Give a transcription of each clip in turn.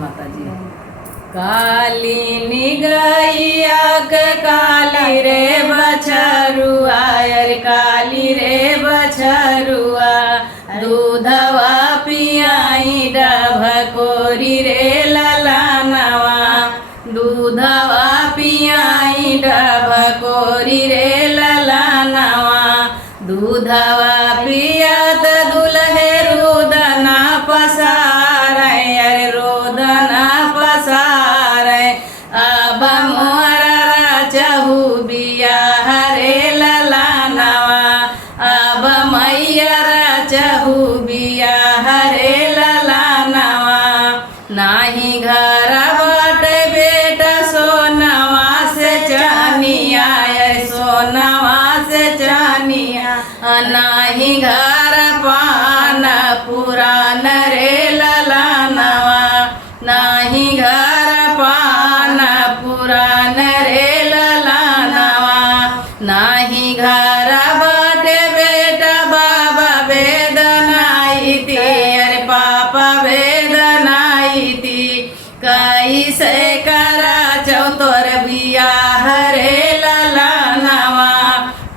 माता जी। काली निगैया के काली रे बछरुआ, अरे काली रे बछरुआ, दूधवा पियाई डभकोरी रे ललनवा, दूधवा पियाई डभकोरी रे ललनवा, दूधवा पियत दुल्हे रोदना पसारै, अरे रोदना पसारै, अब मोरा चहु बिया हरे ललनवा, अब मैया चहु बिया हरे ललनवा, नाही घर बाट बेटा सोनवा से चानिया, सोनवा से चानिया, नाही घर पान पुरान रे ललनवा, नाही घर पान पुरान रे ललनवा, नाही घर बाट बेटा बाबा वेदनाइति, अरे पापा वेदनाइति, कैसे करा चौतोर बिया हरे ललनवा,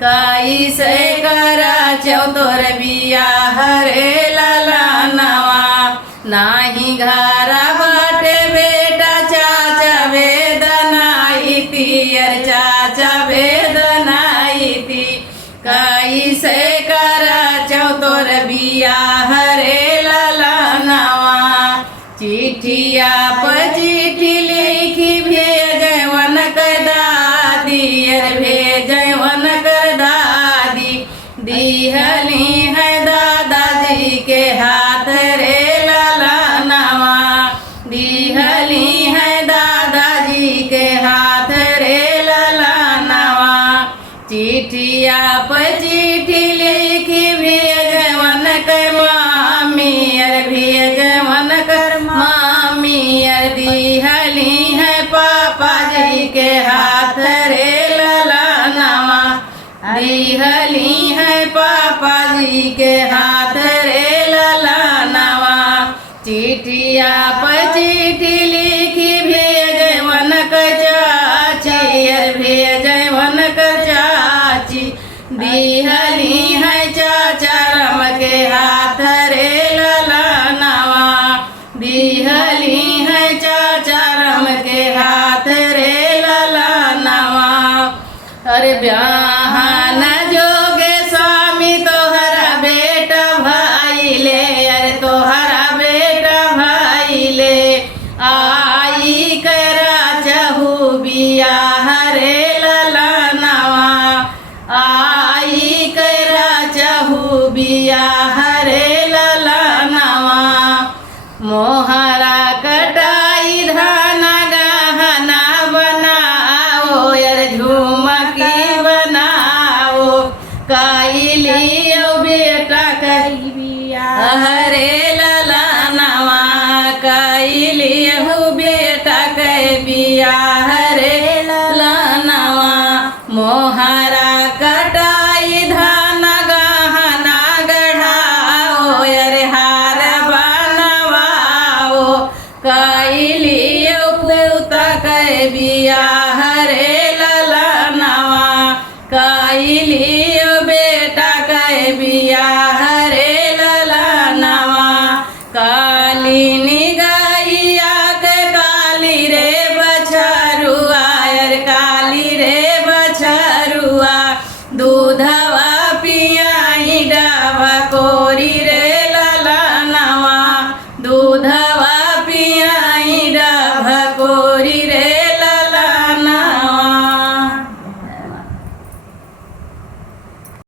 कैसे करा चौतोर बिया हरे ललनवा, नाही घर बाट बेटा चाचा वेदनाइति, अरे चाचा वेदनाइति, कैसे करा चौतोर बिया हरे ललनवा, चिठिया पर चिठी लिखी भेजवन कर दादी, अरे भेजवन कर दादी, दिहली है दादाजी के हाथ रे ललनवा, दिहली है दादाजी के हाथ रे ललनवा, चिठिया पर चिठी लिखी भेजवन कर मामी, अरे भेजवन कर मामी, अरे दिहली है पापा जी के हाथ रे ललनवा, दिहली है पापा जी के हाथ रे ललनवा, चिठिया पर चिठी लिखी भेजवन कर चाची, अरे भेजवन कर चाची, दिहली है चाचा राम के हाथ रे ललनवा, दिहली है चाचा राम के हाथ रे ललनवा, अरे ब्याहन जोगे स्वामी तोहरा बेटा भाई ले, अरे तोहरा बेटा भाई ले, आई करा चहु बिया हरे ललनवा, आई करा चहु बिया हरे ललनवा, मोहरा कटाई धान गहना बनाओ, अरे झुमकी बनाओ, कैलियो बेटा कही बिया हरे ललनवा, कैलियो बेटा कही बिया हरे ललनवा, मोहरा कटाई धान गहना गढ़ाओ, अरे हार बनवाओ, कैलियो बेटा कही बिया हरे ललनवा, कैलियो बेटा कही बिया हरे ललनवा, काली निगैया के काली रे बछरुआ, अरे काली रे बछरुआ, दूधवा पियाई डभकोरी रे ललनवा, दूधवा पियाई डभकोरी रे